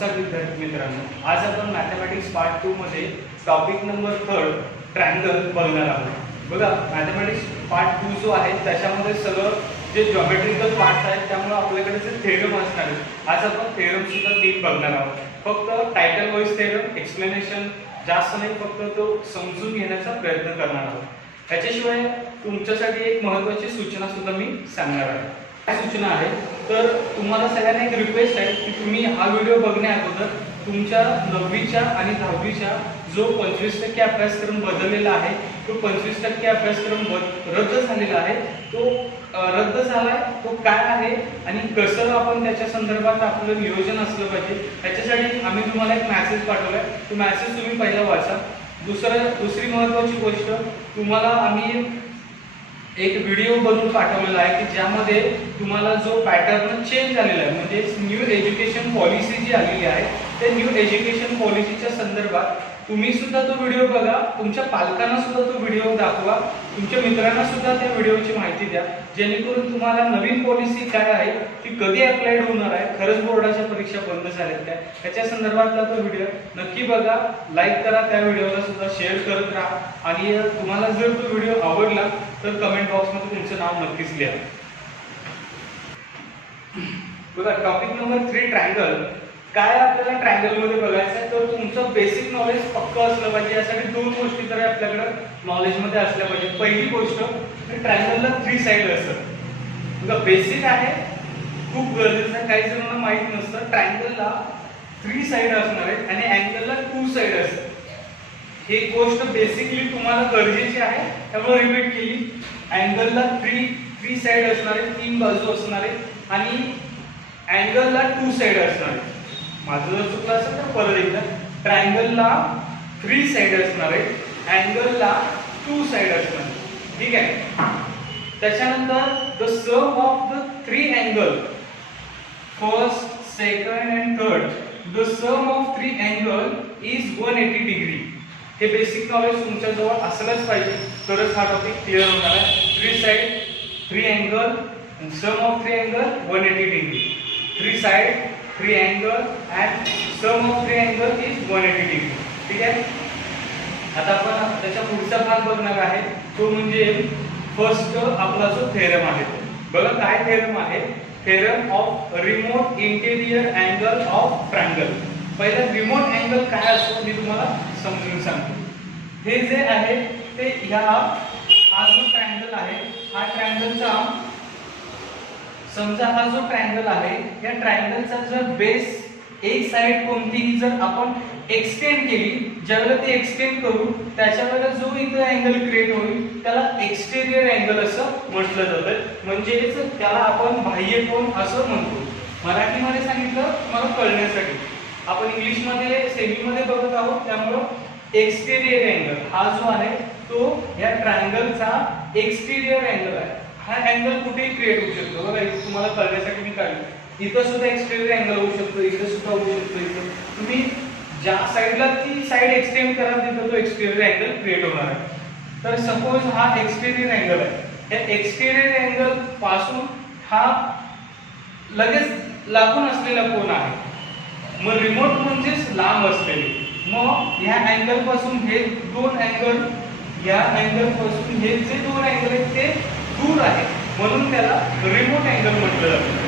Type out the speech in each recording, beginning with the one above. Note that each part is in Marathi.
नमस्कार विद्यार्थी मित्रांनो, आज आपण मॅथमॅटिक्स पार्ट 2 मध्ये टॉपिक नंबर 3 ट्रायंगल बघणार आहोत। बघा, मॅथमॅटिक्स पार्ट 2 जो आहे त्याच्यामध्ये सगळं जे ज्योमेट्रिकल पार्ट्स आहेत त्यामुळे आपल्याकडे जे थेरम असणार आहे, आज आपण थेरम सुद्धा 3 बघणार आहोत। फक्त टायटल वाईज थेरम एक्सप्लेनेशन जास्त नाही, फक्त तो समजून घेण्याचा प्रयत्न करणार आहोत। त्याच्याशिवाय तुमच्यासाठी एक महत्त्वाची सूचना सुद्धा मी सांगणार आहे। काय सूचना आहे तर तुम्हाला सगळ्यांना एक रिक्वेस्ट आहे की तुम्ही हा व्हिडिओ बघण्या अगोदर तुमच्या 9वीच्या आणि 10वीच्या जो 25% अभ्यासक्रम बदललेला आहे, तो 25% अभ्यासक्रम रद्द झालेला आहे, तो रद्द झालाय, तो काय आहे आणि कसं आपण त्याच्या संदर्भात आपलं नियोजन असलं पाहिजे त्याच्यासाठी आम्ही तुम्हाला एक मेसेज पाठवलाय। तो मेसेज तुम्ही पहिला वाचा। दुसरी महत्त्वाची गोष्ट, तुम्हाला आम्ही एक व्हिडिओ बनवून पाठवलेला आहे की ज्यामध्ये तुम्हाला जो पॅटर्न चेंज झालेला आहे, म्हणजे न्यू एज्युकेशन पॉलिसी जी आलेली आहे, त्या न्यू एज्युकेशन पॉलिसीच्या संदर्भात तुम्ही सुद्धा तो व्हिडिओ बघा, तुमच्या पालकांना सुद्धा तो व्हिडिओ दाखवा, तुमच्या मित्रांना सुद्धा त्या व्हिडिओची माहिती द्या, जेणेकरून तुम्हाला नवीन पॉलिसी काय आहे, ती कधी अप्लाइड होणार आहे, खरंच बोर्डाच्या परीक्षा बंद झाल्यात काय, याच्या संदर्भातला तो व्हिडिओ नक्की बघा, लाईक करा, त्या व्हिडिओला सुद्धा शेअर करत राहा आणि तुम्हाला जर तो व्हिडिओ आवडला तर कमेंट बॉक्समध्ये तुमचं नाव नक्कीच लिहा। बघा, टॉपिक नंबर 3 ट्रायंगल। काय आपल्याला ट्रायंगल मध्ये बघायचं आहे तर तुमचं बेसिक नॉलेज पक्का असलं पाहिजे। यासाठी 2 गोष्टी तर आपल्याकडे नॉलेज मध्ये असल्या पाहिजे। पहिली गोष्ट, ट्रायंगलला 3 साइड असतात। बघा, बेसिक आहे, खूप गरजेचं आहे, काही जणांना माहित नसतं। ट्रायंगलला 3 साइड असणार आहेत आणि अँगलला 2 साइड असतात। ही गोष्ट बेसिकली तुम्हाला गरजेची आहे, त्यामुळे रिपीट केली। अँगलला 3 साइड असणार आहेत, 3 बाजू असणार आहेत आणि अँगलला 2 साइड असणार आहेत। माझं जर चुकलं असेल तर परत एकदा, ट्रायंगलला 3 साइड असणार आहेत, अँगलला 2 साइड असणार आहेत, ठीक आहे। त्याच्यानंतर the sum of the 3 angle, first, second and third, the sum of 3 angle is 180 degree. हे बेसिक नॉलेज तुमच्या जवळ असलंच पाहिजे, तरच हा टॉपिक क्लिअर होणार आहे। 3 side, 3 angle, sum of 3 angle 180 degree, 3 side, 3 angle and sum of 3 angle is 180 degree, ठीक आहे। आता आपण त्याचा पुढचा भाग बघणार आहे, तो म्हणजे फर्स्ट आपला जो थेरम आहे। बघा, काय थेरम आहे, theorem of remote interior angle of triangle. पहिला रिमोट अँगल काय असतो मी तुम्हाला समजून सांगतो। हे जे आहे ते हा जो ट्रायंगल आहे, हा ट्रायंगलचा, समजा हा जो ट्रायंगल आहे, या ट्रायंगलचा जर बेस एक साइड कोणतीही जर आपण एक्सटेंड केली, ज्यावेळेला ते एक्सटेंड करू त्याच्यावेळेला जो इथे अँगल क्रिएट होईल त्याला एक्सटेरियर अँगल असं म्हटलं जातं, म्हणजेच त्याला आपण बाह्य कोन असं म्हणतो। मराठीमध्ये सांगितलं तुम्हाला कळण्यासाठी, आपण इंग्लिश मध्ये सेमी मध्ये बघत आहोत, त्यामुळे एक्सटेरियर अँगल हा जो आहे तो या ट्रायंगलचा एक्सटेरियर अँगल आहे। हा अँगल कुठेही क्रिएट होऊ शकतो। बघा, इथे तुम्हाला कळण्यासाठी मी काढलं, इथं सुद्धा एक्सटेरियर अँगल होऊ शकतो, इथे सुद्धा होऊ शकतो। इथं तुम्ही ज्या साइडला ती साइड एक्सटेंड कराल तिथं तो एक्सटेरियर अँगल क्रिएट होणार आहे। तर सपोज हा एक्सटेरियर अँगल आहे, या एक्सटेरियर अँगल पासून हा लगेच लागून असलेला कोन आहे, मग रिमोट म्हणजेच लांब असलेले, मग ह्या अँगल पासून हे 2 अँगल, या अँगल पासून हे जे 2 अँगल आहेत ते दूर आहे, म्हणून त्याला रिमोट अँगल म्हटलं जातं।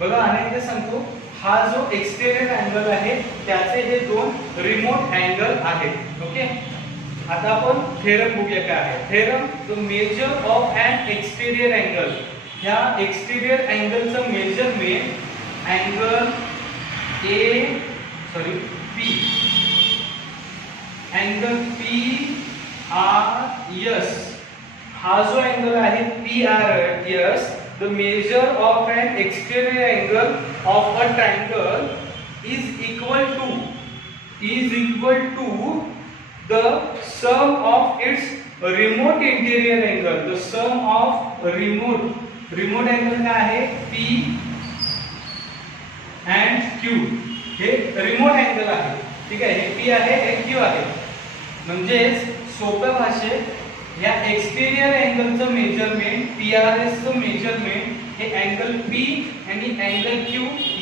बघा, अनेकदा सांगतो, हा जो एक्सटेरियर अँगल आहे त्याचे हे 2 रिमोट अँगल आहेत, ओके। आता आपण थेरम बघूया काय आहे। Theorem, the measure of an exterior angle. ह्या एक्सटेरियर अँगलचं measurement angle P, angle PRS, हा जो अँगल आहे PRS, the measure of an exterior angle of a triangle is equal to the sum of its remote interior angle, the sum of remote angle काय आहे, P and Q, हे रिमोट अँगल आहे। ठीक आहे, हे P आहे, हे Q आहे. म्हणजे सोप्या भाषेत या एक्सटेरियर अँगलचं मेजरमेंट, PRS चं मेजरमेंट हे अँगल P आणि अँगल Q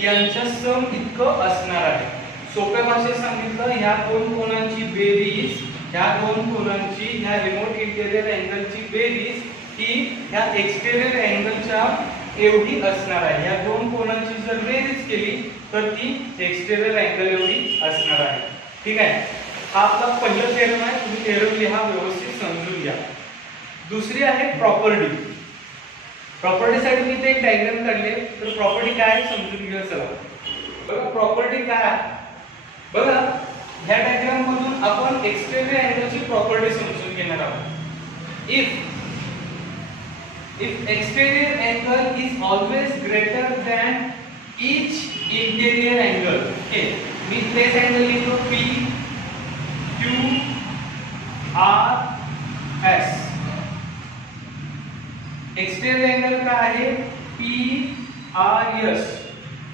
यांच्या सम इतकं असणार आहे. सोप्या भाषेत सांगितलं, ह्या दोन कोनांची बेरीज, ह्या दोन कोनांची, ह्या रिमोट इंटेरियर अँगलची बेरीज ही ह्या एक्सटेरियर अँगलच्या एवढी असणार आहे. ह्या दोन कोनांची जर बेरीज केली तर ती एक्सटेरियर अँगल एवढी असणार आहे. ठीक आहे, हा आपला पहिला थेरम आहे. तुम्ही थेरम लिहा, व्यवस्थित समजून घ्या. दुसरी आहे प्रॉपर्टी. प्रॉपर्टीसाठी मी ते एक डायग्राम काढले, तर प्रॉपर्टी काय आहे समजून घ्या. चला बघा, प्रॉपर्टी काय आहे बघा. ह्या डायग्राम मधून आपण एक्सटेरियर अँगलची प्रॉपर्टी समजून घेणार आहोत. if exterior angle is always greater than each interior angle, okay, मी तेच अँगल लिहितो P Q R S. Exterior angle काय आहे P R S.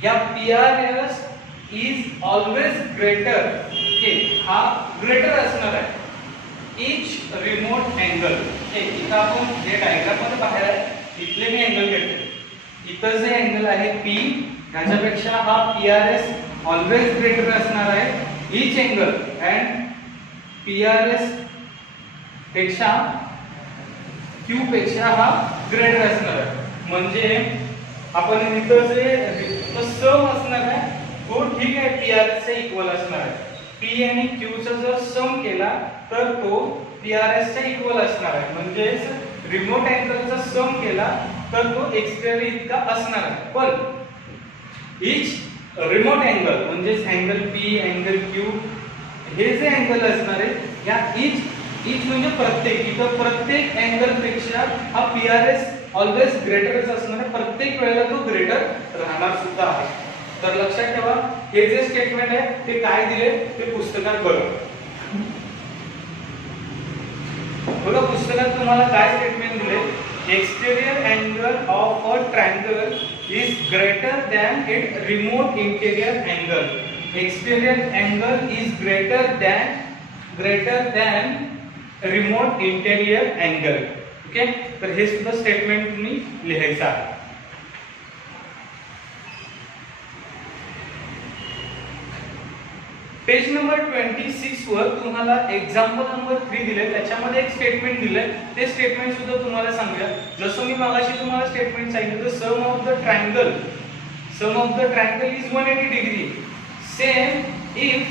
या P R S is always greater, okay, हा ग्रेटर असणार आहे each remote angle. इथं आपण जे डायग्राम मध्ये बाहेर आहे इथले मी अँगल घेतले. इथं जे अँगल आहे P याच्यापेक्षा हा PRS ऑलवेज ग्रेटर असणार आहे each अँगल, अँड PRS पेक्षा Q पेक्षा हा ग्रेटर असणार आहे. म्हणजे आपण इथं जे सम असणार आहे तो ठीक आहे PRS च्या इक्वल असणार आहे. P आणि Q चा जर सम केला तर तो PRS च्या इक्वल असणार आहे. म्हणजे रिमोट अँगलचा सम केला तर तो एक्सटेरियर इतका असणार आहे. पण इच रिमोट अँगल म्हणजे अँगल P, अँगल Q हे जे अँगल असणार आहे या इच म्हणजे प्रत्येक, इथं प्रत्येक अँगल पेक्षा हा PRS ऑलवेज ग्रेटरच असणार आहे. प्रत्येक वेळेला तो ग्रेटर राहणार सुद्धा आहे. तर लक्षात ठेवा, हे जे स्टेटमेंट आहे ते काय दिले ते पुस्तकात बघा. बघा पुस्तकात तुम्हाला काय स्टेटमेंट दिले. Exterior angle of a triangle is greater than it remote interior angle. Exterior angle is greater than remote interior angle. Okay, तर हे सुद्धा स्टेटमेंट तुम्ही लिहायचं आहे. पेज नंबर 26 वर तुम्हाला एक्झाम्पल नंबर 3 दिले, त्याच्यामध्ये एक स्टेटमेंट दिलंय. ते स्टेटमेंट सुद्धा तुम्हाला सांगूया. जसं मी मगाशी तुम्हाला स्टेटमेंट सांगितलं, sum of the triangle is 180 degree. Same if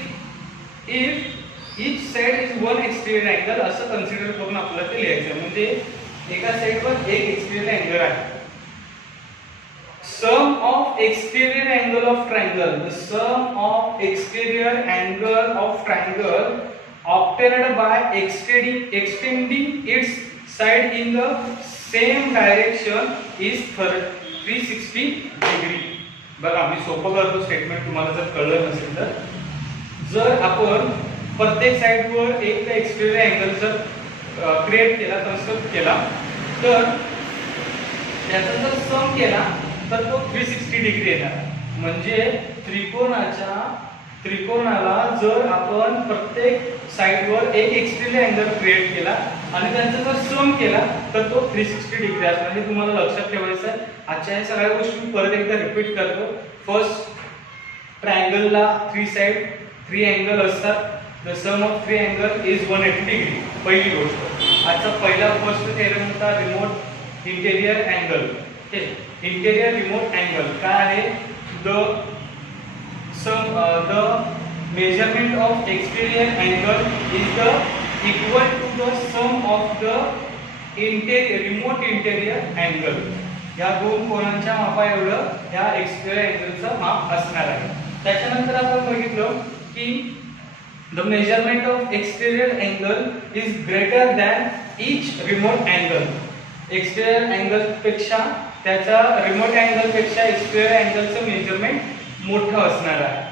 each side is one exterior angle असं कन्सिडर करून आपल्याला ते लिहायचं. म्हणजे एका साइडवर एक एक्सटेरियर अँगल आहे. Sum of exterior angle of triangle, the sum of exterior angle of triangle obtained by extending its side in the same direction is 360 degree. बघा मी सोपं करतो स्टेटमेंट, तुम्हाला जर कळलं नसेल तर. जर आपण प्रत्येक साइडवर एक एक्सटेरियर अँगल जर क्रिएट केला, कन्स्ट्रक्ट केला, तर त्याचा जर सम केला तर तो 360 डिग्री येणार. म्हणजे त्रिकोणाला जर आपण प्रत्येक साइडवर एक एक्सटेरियर अँगल क्रिएट केला आणि त्यांचा जर सम केला तर तो 360 डिग्री असणार. म्हणजे तुम्हाला लक्षात ठेवायचं आहे. आजच्या या सगळ्या गोष्टी परत एकदा रिपीट करतो. फर्स्ट, ट्रायंगलला 3 अँगल असतात. The sum of 3 angle is 180 degree. पहिली गोष्ट. आजचा पहिला फर्स्ट थेरम होता remote interior angle. Interior remote angle काय आहे? The measurement of exterior angle is the equal to the sum of the remote interior angle. या दोन कोनांच्या मापा एवढं या एक्सटेरियर अँगलचं माप असणार आहे. त्याच्यानंतर आपण बघितलं की the measurement of exterior angle is greater than each remote angle. Exterior angle पेक्षा त्याचा रिमोट अँगल पेक्षा एक्सटेरियर अँगलचं मेजरमेंट मोठं असणार आहे.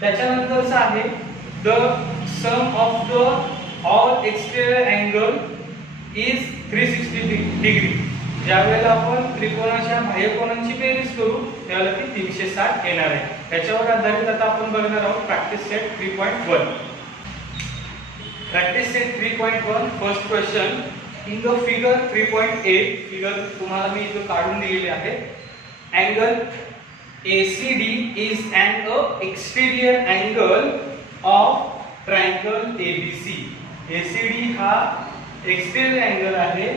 त्याच्यानंतरचं आहे the sum of the all exterior angle is 360 degree. ज्या वेळेला आपण त्रिकोणाच्या बाह्यकोनांची बेरीज करू त्यावेळेला ती 360 येणार आहे. त्याच्यावर आधारित आता आपण बघणार आहोत practice set 3.1. Practice set 3.1 first question. In the figure 3.8 figure तुम्हाला मी इथे काढून दिलेले आहे. Angle ACD is an exterior angle of triangle ABC. ACD हा exterior angle आहे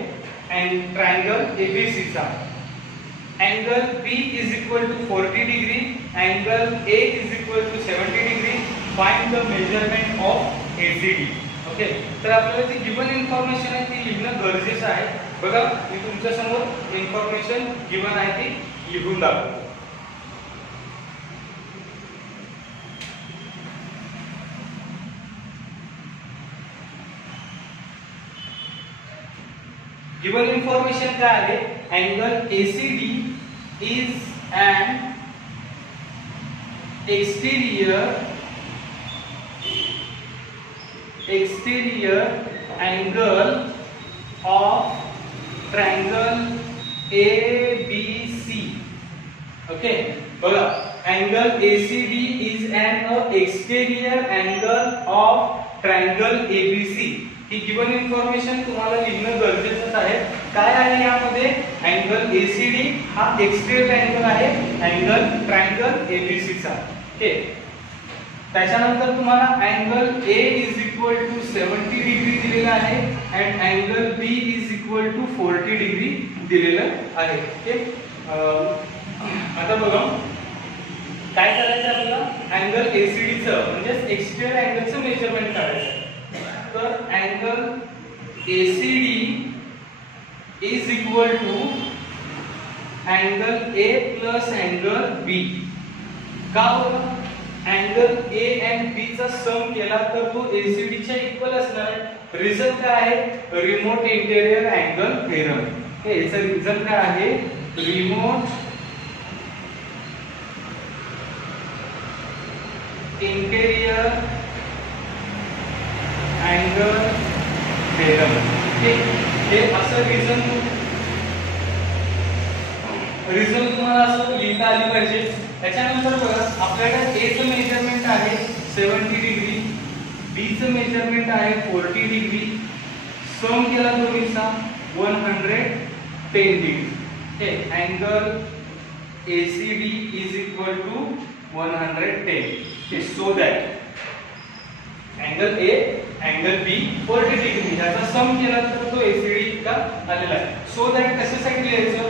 and triangle ABC चा. Angle B is equal to 40 degree, angle A is equal to 70 degree. Find the measurement of ACD. Okay, तर आपल्याला ती गिवन इन्फॉर्मेशन आहे ती लिहिणं गरजेचं आहे. बघा मी तुमच्या समोर इन्फॉर्मेशन गिवन आहे ती लिहून दाखवतो. गिवन इन्फॉर्मेशन काय आहे? Angle ACD is an exterior angle of triangle ABC. Okay, बघा angle ACD is an exterior angle of triangle ABC. ही गिवन इन्फॉर्मेशन तुम्हाला लिहिणं गरजेचं आहे. काय आहे यामध्ये? अँगल ACD हा एक्सटेरियर अँगल आहे अँगल ट्रायंगल ABC चा. ओके, त्याच्यानंतर तुम्हाला angle A is equal to 70 degree दिलेला आहे आणि angle B is equal to 40 degree दिलेलं आहे. ओके, आता बघा काय करायचं आपल्याला? अँगल ACD चं म्हणजे एक्सटेरियर अँगलचं मेजरमेंट काढायचं. तर angle ACD is equal to angle A plus angle B. का बरं? अँगल A and B चा सम केला तर तो ACD च्या इक्वल असणार आहे. रिझन काय आहे? Remote interior angle theorem. हे याचं रिझन काय आहे? Remote interior angle theorem. हे असं रिझन तुम्हाला असं लिहिता आली पाहिजे. त्याच्यानंतर बघा आपल्याकडे A चं मेजरमेंट आहे 70 डिग्री, B चं मेजरमेंट आहे 40 डिग्री. सम केला दोन्हीचा 110 डिग्री. हे angle ACD is equal to 110. So that angle A angle B 40 degree याचा सम केला तर तो ACD इतका आलेला आहे. सो दॅट कशासाठी लिहायचं?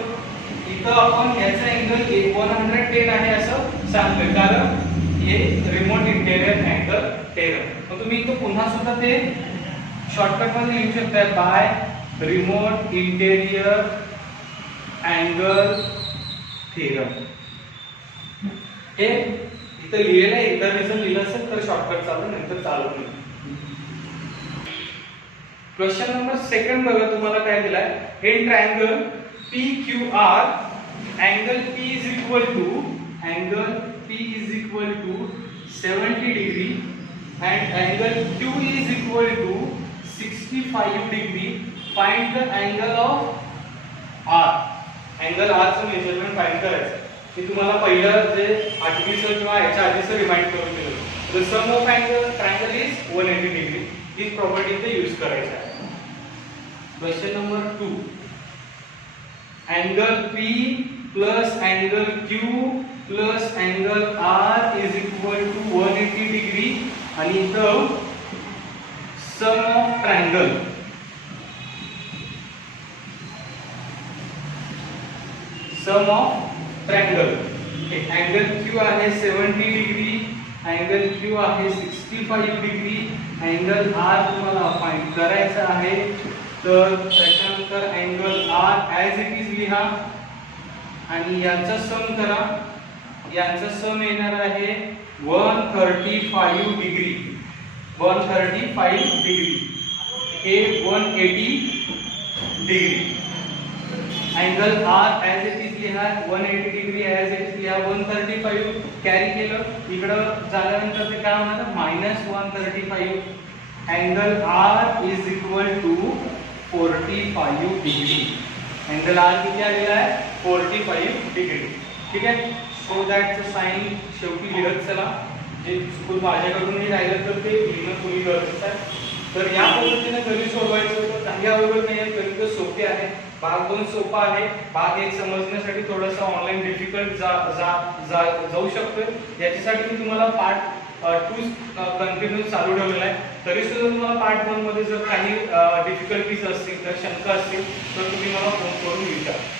इथं आपण याचा अँगल 110 आहे असं सांगतोय कारण हे रिमोट इंटेरियर अँगल थेरम. मग तुम्ही इथं पुन्हा सुद्धा ते शॉर्टकट मध्ये लिहू शकता by remote interior angle theorem. हे इथं लिहिलेलं आहे. एकदा रिझन लिहिलं असेल तर शॉर्टकट चालू नंतर चालत नाही. क्वेश्चन नंबर सेकंड बघा तुम्हाला काय दिलाय? In triangle PQR angle P is equal to 70 degree and angle Q is equal to 65 degree. Find the angle of R. Angle R चं मेजरमेंट फाइंड करायचं. मी तुम्हाला पहिलं जे 8वीचं किंवा याच्या आधीचं रिमाइंड करून दिलं. The sum of angle triangle is 180 degree. ही प्रॉपर्टी इथे यूज करायची आहे. Question number 2. Angle P plus angle Q plus angle R is equal to 180 degree आणि इथं sum of triangle angle Q आहे 70 डिग्री, अँगल Q आहे 65 डिग्री, अँगल R तुम्हाला फाइंड करायचा आहे. तर त्याच्यानंतर angle R as it is लिहा आणि यांचा सम करा. यांचा सम येणार आहे 135 डिग्री. 135 डिग्री हे 180 degree. Angle R as it is लिहा 180 डिग्री ॲज इट इज लिहा. 135 कॅरी केलं इकडं झाल्यानंतर ते काय होणार? -135. Angle R is equal to 45 degree. Angle R किती आलेला आहे 45 डिग्री. ठीक आहे. सो दॅटचं साईन शेवटी लिहत चला. जे चुकून माझ्याकडूनही राहिलं तर ते लिहिणं तुम्ही गरजेचं आहे. तर या पद्धतीने गणित सोडवायचं होतं. काही अवघड नाही आहे, गणित सोपे आहे. भाग 2 सोपा आहे. भाग 1 समजण्यासाठी थोडंसं ऑनलाईन डिफिकल्ट जाऊ शकतोय. याच्यासाठी मी तुम्हाला पार्ट 2 कंटिन्यू चालू ठेवलेला आहे. तरी सुद्धा तुम्हाला पार्ट 1 मध्ये जर काही डिफिकल्टीज असतील तर शंका असतील तर तुम्ही मला फोन करून विचारा.